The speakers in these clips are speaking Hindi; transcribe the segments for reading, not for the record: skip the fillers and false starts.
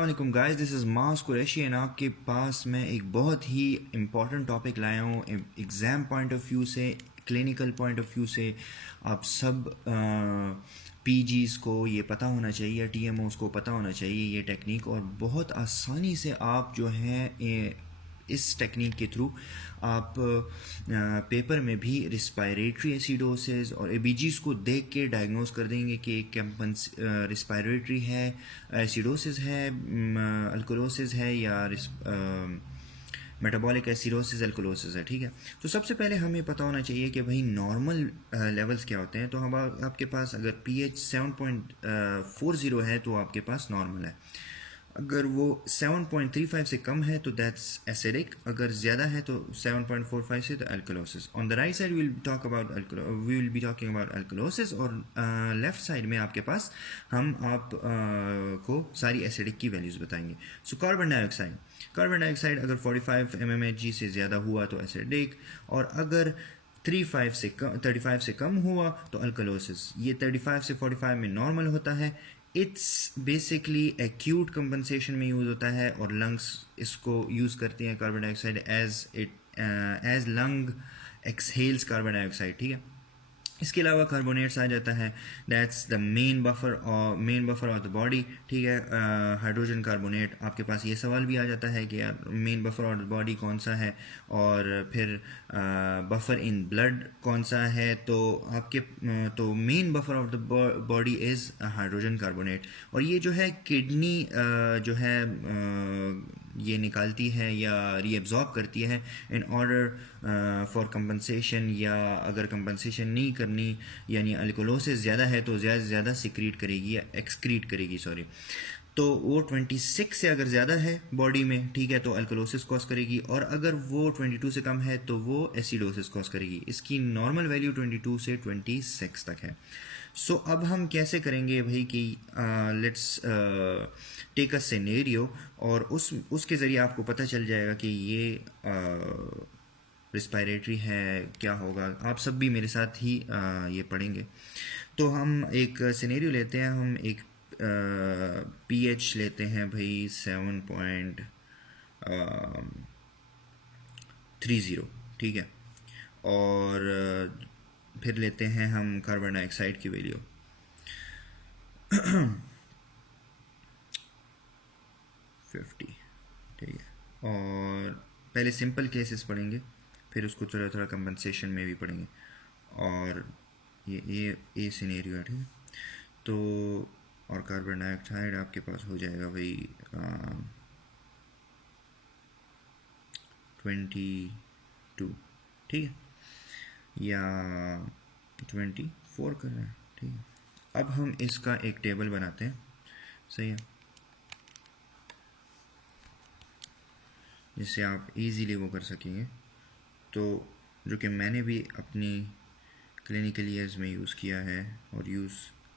वालेकुम guys, this is mass Qureshi and आपके पास मैं एक बहुत ही इम्पॉर्टेंट टॉपिक लाया हूँ एग्ज़ाम पॉइंट ऑफ व्यू से, क्लिनिकल पॉइंट ऑफ व्यू से। आप सब पीजीज़ को ये पता होना चाहिए, टीएमओज़ को पता होना चाहिए ये टेक्निक, और बहुत आसानी से आप जो है इस टेक्निक के थ्रू आप पेपर में भी रिस्पायरेटरी एसिडोसिस और एबीजीज को देख के डायग्नोज कर देंगे कि रिस्पायरेटरी है, एसिडोसिस है, अल्कोलोसिस है, या मेटाबॉलिक एसिडोसिस अल्कोलोसिस है। ठीक है, तो सबसे पहले हमें पता होना चाहिए कि भाई नॉर्मल लेवल्स क्या होते हैं। तो हम आपके पास अगर पीएच 7.40 है तो आपके पास नॉर्मल है। अगर वो 7.35 से कम है तो दैट्स एसिडिक, अगर ज़्यादा है तो 7.45 से तो alkalosis. On the right side we will be talking about alkalosis, और लेफ्ट साइड में आपके पास हम को सारी एसिडिक की वैल्यूज़ बताएंगे। सो कार्बन डाइऑक्साइड अगर 45 mmHg से ज़्यादा हुआ तो एसिडिक, और अगर 35 से कम हुआ तो अल्कलोसिस। ये 35 से 45 में नॉर्मल होता है। इट्स बेसिकली एक्यूट कंपनसेशन में यूज़ होता है, और लंग्स इसको यूज़ करती हैं carbon dioxide as lung exhales carbon dioxide. ठीक है, इसके अलावा कार्बोनेट्स आ जाता है, that's the main buffer of the body. ठीक है, हाइड्रोजन कार्बोनेट। आपके पास ये सवाल भी आ जाता है कि यार main buffer of the body कौन सा है, और फिर बफर इन ब्लड कौन सा है। तो तो main buffer of the body is hydrogen carbonate, और ये जो है किडनी जो है ये निकालती है या रीअब्जॉर्ब करती है इन ऑर्डर फॉर कंपनसेशन, या अगर कंपनसेशन नहीं करनी यानी अल्कोलोसिस ज़्यादा है तो ज़्यादा से ज़्यादा सिक्रीट करेगी या एक्सक्रीट करेगी, सॉरी। तो वो 26 से अगर ज़्यादा है बॉडी में, ठीक है, तो अल्कोलोसिस कॉज करेगी, और अगर वो 22 से कम है तो वो एसिडोसिस कॉज करेगी। इसकी नॉर्मल वैल्यू 22 से 26 तक है। सो अब हम कैसे करेंगे भाई कि लेट्स टेक अ सिनेरियो, और उसके ज़रिए आपको पता चल जाएगा कि ये रिस्पायरेटरी है क्या होगा। आप सब भी मेरे साथ ही ये पढ़ेंगे। तो हम एक सिनेरियो लेते हैं, हम एक पीएच लेते हैं भाई 7.30, ठीक है, और फिर लेते हैं हम कार्बन डाइऑक्साइड की वैल्यू 50, ठीक है, और पहले सिंपल केसेस पढ़ेंगे, फिर उसको थोड़ा थोड़ा कंपनसेशन में भी पढ़ेंगे, और ये सिनेरियो है, ठीक है। तो और कार्बन डाइऑक्साइड आपके पास हो जाएगा भाई 22, ठीक है, या 24 कर रहे हैं, ठीक है। अब हम इसका एक टेबल बनाते हैं, सही है, जिससे आप इजीली वो कर सकेंगे। तो जो कि मैंने भी अपनी क्लिनिकल ईयर्स में यूज़ किया है और यूज़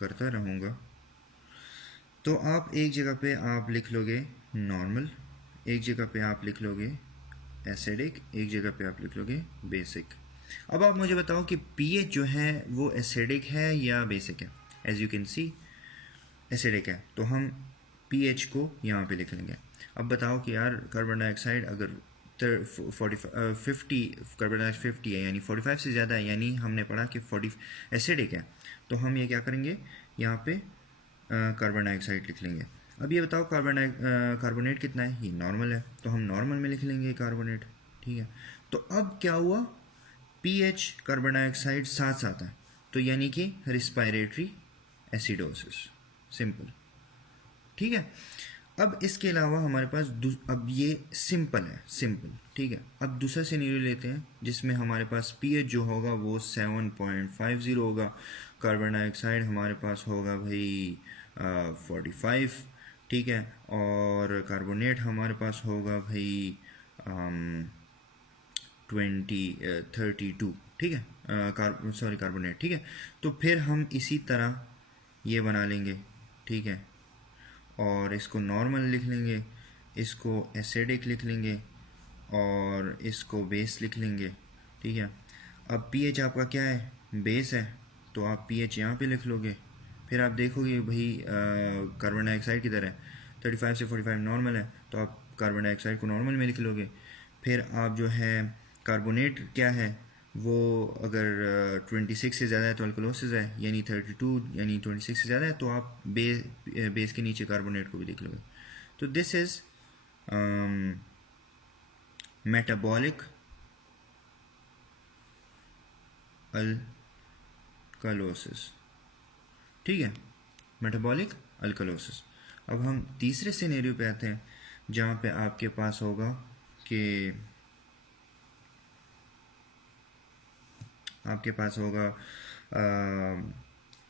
करता रहूँगा। तो आप एक जगह पे आप लिख लोगे नॉर्मल, एक जगह पे आप लिख लोगे एसिडिक, एक जगह पे आप लिख लोगे बेसिक। अब आप मुझे बताओ कि पीएच जो है वो एसिडिक है या बेसिक है। As you can see acidic है, तो हम पीएच को यहाँ पे लिख लेंगे। अब बताओ कि यार कार्बन डाइऑक्साइड अगर 50 कार्बन डाइऑक्साइड 50 है, यानी 45 से ज़्यादा है, यानी हमने पढ़ा कि 40 एसिडिक है, तो हम ये क्या करेंगे, यहाँ पे कार्बन डाइऑक्साइड लिख लेंगे। अब ये बताओ कार्बोनेट कितना है, ये नॉर्मल है, तो हम नॉर्मल में लिख लेंगे कार्बोनेट, ठीक है। तो अब क्या हुआ, पीएच कार्बन डाइऑक्साइड साथ साथ है, तो यानी कि रिस्पायरेटरी एसिडोसिस, सिंपल, ठीक है। अब इसके अलावा हमारे पास अब ये सिंपल है, सिंपल, ठीक है। अब दूसरा सिनेरियो लेते हैं जिसमें हमारे पास पीएच जो होगा वो 7.50 होगा, कार्बन डाइऑक्साइड हमारे पास होगा भाई 45, ठीक है, और कार्बोनेट हमारे पास होगा भाई 32, ठीक है, कार्बोनेट, ठीक है। तो फिर हम इसी तरह ये बना लेंगे, ठीक है, और इसको नॉर्मल लिख लेंगे, इसको एसिडिक लिख लेंगे, और इसको बेस लिख लेंगे, ठीक है। अब पीएच आपका क्या है, बेस है, तो आप पीएच यहाँ पे लिख लोगे। फिर आप देखोगे भाई कार्बन डाइऑक्साइड किधर है, 35 से 45 नॉर्मल है, तो आप कार्बन डाइऑक्साइड को नॉर्मल में लिख लोगे। फिर आप जो है कार्बोनेट क्या है वो, अगर 26 से ज़्यादा है तो अल्कलोसिस है, यानी 32 यानी 26 से ज़्यादा है तो आप बेस के नीचे कार्बोनेट को भी लिख लोगे। तो दिस इज़ मेटाबॉलिक अल्कलोसिस, ठीक है, मेटाबॉलिक अल्कलोसिस। अब हम तीसरे सिनेरियो पे आते हैं जहाँ पे आपके पास होगा कि आपके पास होगा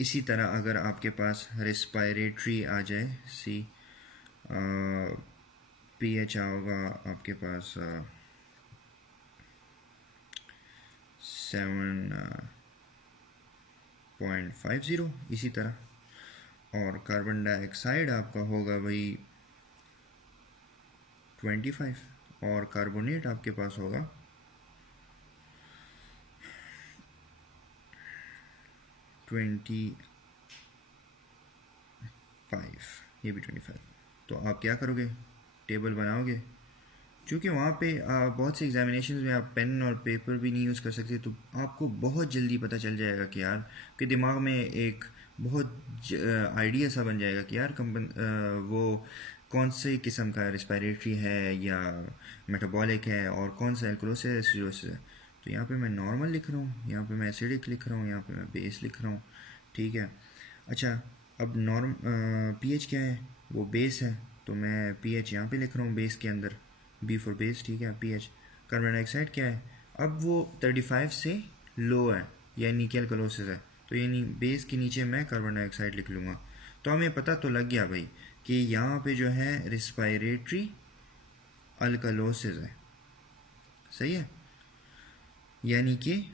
इसी तरह अगर आपके पास रेस्पायरेटरी आ जाए सी, पीएच होगा आपके पास 7.50 इसी तरह, और कार्बन डाइऑक्साइड आपका होगा भाई 25, और कार्बोनेट आपके पास होगा 25, ये भी 25। तो आप क्या करोगे, टेबल बनाओगे। क्योंकि वहाँ पे बहुत से एग्जामिनेशन में आप पेन और पेपर भी नहीं यूज़ कर सकते, तो आपको बहुत जल्दी पता चल जाएगा कि यार के दिमाग में एक बहुत आइडिया सा बन जाएगा कि यार वो कौन से किस्म का रेस्पिरेटरी है या मेटाबॉलिक है और कौन सा एल्कोलोसिस है, एसिडोसिस है। तो यहाँ पे मैं नॉर्मल लिख रहा हूँ, यहाँ पे मैं एसिडिक लिख रहा हूँ, यहाँ पे मैं बेस लिख रहा हूँ, ठीक है। अच्छा, अब पीएच क्या है, वो बेस है, तो मैं पीएच यहाँ पे लिख रहा हूँ बेस के अंदर, बी फॉर बेस, ठीक है, पीएच। कार्बन डाइऑक्साइड क्या है, अब वो 35 से लो है यानी कि अल्कलोसिस है, तो यानी बेस के नीचे मैं कार्बन डाइऑक्साइड लिख लूँगा। तो हमें पता तो लग गया भाई कि यहाँ पे जो है रिस्पायरेटरी अल्कलोसिस है, सही है। यानी कि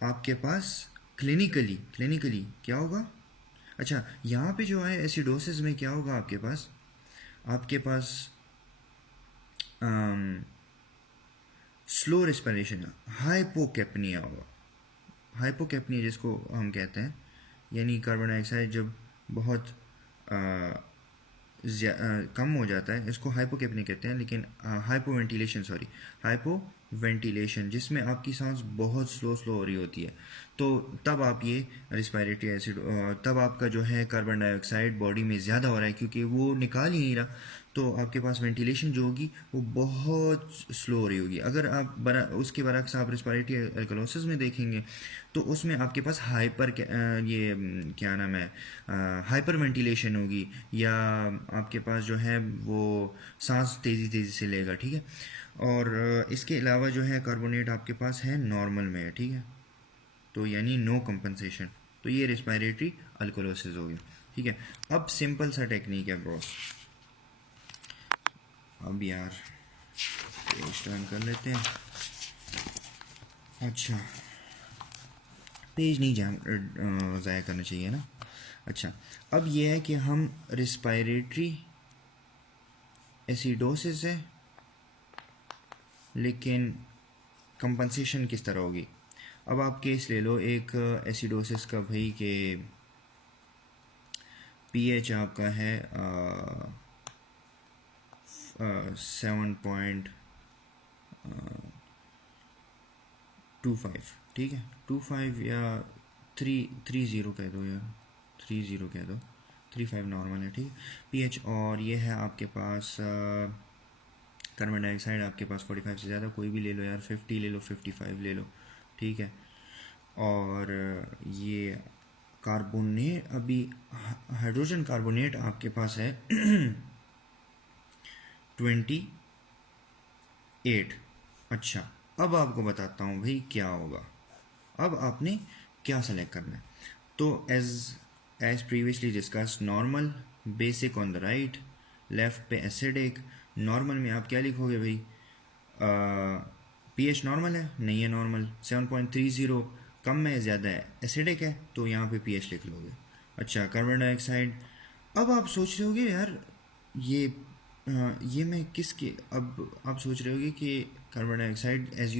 आपके पास क्लिनिकली क्या होगा। अच्छा, यहाँ पे जो है एसिडोसिस में क्या होगा, आपके पास स्लो रेस्पिरेशन, हाइपोकैप्निया होगा। हाइपोकैप्निया जिसको हम कहते हैं, यानी कार्बन डाइऑक्साइड जब बहुत कम हो जाता है, इसको हाइपोकैप्निया कहते हैं, लेकिन हाइपोवेंटिलेशन जिसमें आपकी सांस बहुत स्लो हो रही होती है, तो तब आप ये रिस्पायरेटरी एसिड, तब आपका जो है कार्बन डाइऑक्साइड बॉडी में ज़्यादा हो रहा है क्योंकि वो निकाल ही नहीं रहा, तो आपके पास वेंटिलेशन जो होगी वो बहुत स्लो हो रही होगी। अगर आप उसके बरक्स आप रिस्पायरेटरी अल्कलोसिस में देखेंगे तो उसमें आपके पास क्या नाम है, हाइपर वेंटिलेशन होगी, या आपके पास जो है वो सांस तेज़ी से लेगा, ठीक है। और इसके अलावा जो है कार्बोनेट आपके पास है नॉर्मल में है, ठीक है, तो यानी नो कंपनसेशन, तो ये रिस्पायरेटरी अल्कोलोसिस होगी, ठीक है। अब सिंपल सा टेक्निक है ब्रोस, अब यार पेज टर्न कर लेते हैं। अच्छा, पेज नहीं ज़ाया करना चाहिए ना। अच्छा, अब ये है कि हम रिस्पायरेटरी एसिडोसिस है, लेकिन कंपनसेशन किस तरह होगी। अब आप केस ले लो एक एसिडोसिस का भाई के पीएच आपका है 7.25, ठीक है, 25 या 30 कह दो यार, 30 कह दो, 35 नॉर्मल है, ठीक है, पीएच। और ये है आपके पास कार्बन डाइऑक्साइड आपके पास 45 से ज़्यादा, कोई भी ले लो यार, 50 ले लो, 55 ले लो, ठीक है। और ये कार्बोनेट, अभी हाइड्रोजन कार्बोनेट आपके पास है 28। अच्छा, अब आपको बताता हूँ भाई क्या होगा। अब आपने क्या सेलेक्ट करना है, तो as previously discuss, normal basic on the right, left पे एसिडिक। नॉर्मल में आप क्या लिखोगे भाई, पीएच नॉर्मल है, नहीं है नॉर्मल, 7.30 कम है, ज़्यादा है, एसिडिक है, तो यहाँ पे पीएच लिख लोगे। अच्छा, कार्बन डाइऑक्साइड, अब आप सोच रहे होगे यार ये मैं किसके, अब आप सोच रहे होगे कि कार्बन डाइऑक्साइड एज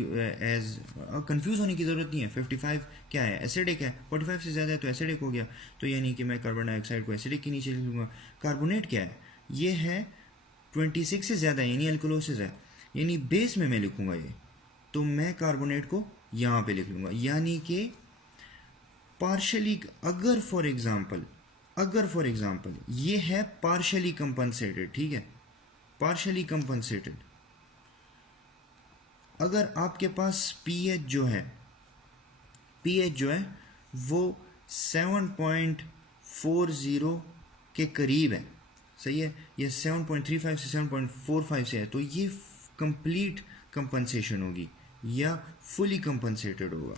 कंफ्यूज होने की ज़रूरत नहीं है। 55 क्या है, एसिडिक है, 45 से ज़्यादा है तो एसिडिक हो गया, तो यानी कि मैं कार्बन डाइऑक्साइड को एसिडिक के नीचे लिख लूँगा। कार्बोनेट क्या है, ये है 26 से ज़्यादा यानी अल्कोलोसिस है, यानी बेस में मैं लिखूँगा ये, तो मैं कार्बोनेट को यहाँ पे लिख लूँगा, यानी कि पार्शली, अगर फॉर एग्जांपल ये है पार्शली कंपनसेटेड, ठीक है, पार्शली कंपनसेटेड, अगर आपके पास पीएच जो है वो 7.40 के करीब है, सही है, ये 7.35 से 7.45 से है, तो ये कंप्लीट कंपनसेशन होगी या फुली कंपनसेटेड होगा,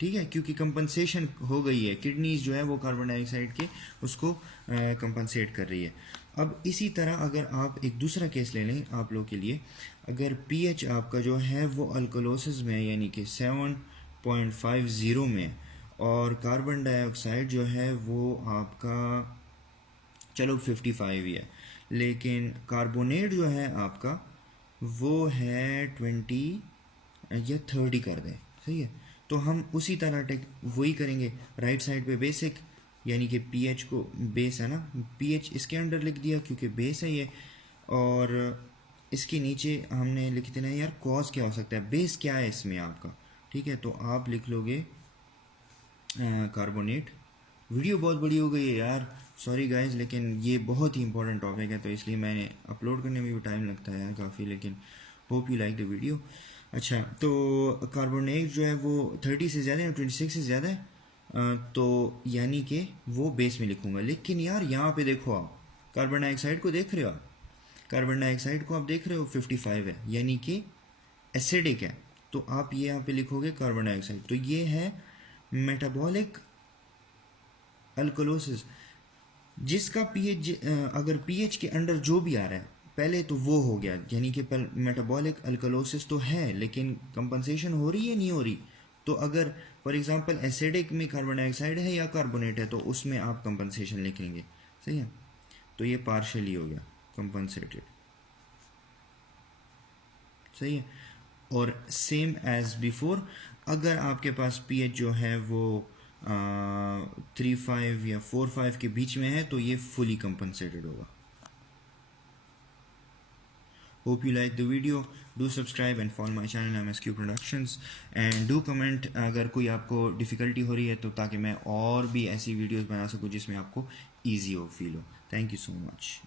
ठीक है, क्योंकि कंपनसेशन हो गई है, किडनीज जो है वो कार्बन डाइऑक्साइड के उसको कंपनसेट कर रही है। अब इसी तरह अगर आप एक दूसरा केस ले लें आप लोग के लिए, अगर पीएच आपका जो है वो अल्कोलोसिस में यानी कि 7.50 में, और कार्बन डाइऑक्साइड जो है वो आपका चलो 55 ही है, लेकिन कार्बोनेट जो है आपका वो है 20 या 30 कर दें, सही है, तो हम उसी तरह वही करेंगे, राइट साइड पे बेसिक यानी कि पीएच को, बेस है ना, पीएच इसके अंडर लिख दिया क्योंकि बेस है ये, और इसके नीचे हमने लिख देना है यार कॉज क्या हो सकता है, बेस क्या है इसमें आपका, ठीक है, तो आप लिख लोगे कार्बोनेट। वीडियो बहुत बड़ी हो गई है यार, सॉरी गाइज, लेकिन ये बहुत ही इंपॉर्टेंट टॉपिक है तो इसलिए मैंने अपलोड करने में भी टाइम लगता है यार काफ़ी, लेकिन hope you like the video. अच्छा, तो कार्बोनेट जो है वो 30 से ज़्यादा है, 26 से ज़्यादा है, तो यानी कि वो बेस में लिखूँगा, लेकिन यार यहाँ पे देखो, आप कार्बन डाइऑक्साइड को देख रहे हो, आप कार्बन डाइऑक्साइड को आप देख रहे हो 55 है यानी कि एसिडिक है, तो आप ये यहाँ पे लिखोगे कार्बन डाइऑक्साइड, तो ये है मेटाबॉलिक अल्कोलोसिस, जिसका पीएच अगर पीएच के अंडर जो भी आ रहा है पहले तो वो हो गया, यानी कि मेटाबॉलिक अल्कोलोसिस तो है लेकिन कंपनसेशन हो रही है नहीं हो रही, तो अगर फॉर एग्जांपल एसिडिक में कार्बन डाइऑक्साइड है या कार्बोनेट है तो उसमें आप कंपनसेशन लिखेंगे, सही है, तो ये पार्शियली हो गया कंपनसेटेड, सही है। और सेम एज बिफोर, अगर आपके पास पीएच जो है वो 3.5 या 4.5 के बीच में है तो ये फुली कंपनसेटेड होगा। Hope you like the video. Do subscribe and follow my channel MSQ Productions, and do comment अगर कोई आपको डिफ़िकल्टी हो रही है तो, ताकि मैं और भी ऐसी वीडियोस बना सकूं जिसमें आपको ईजी हो, फील हो। Thank you so much.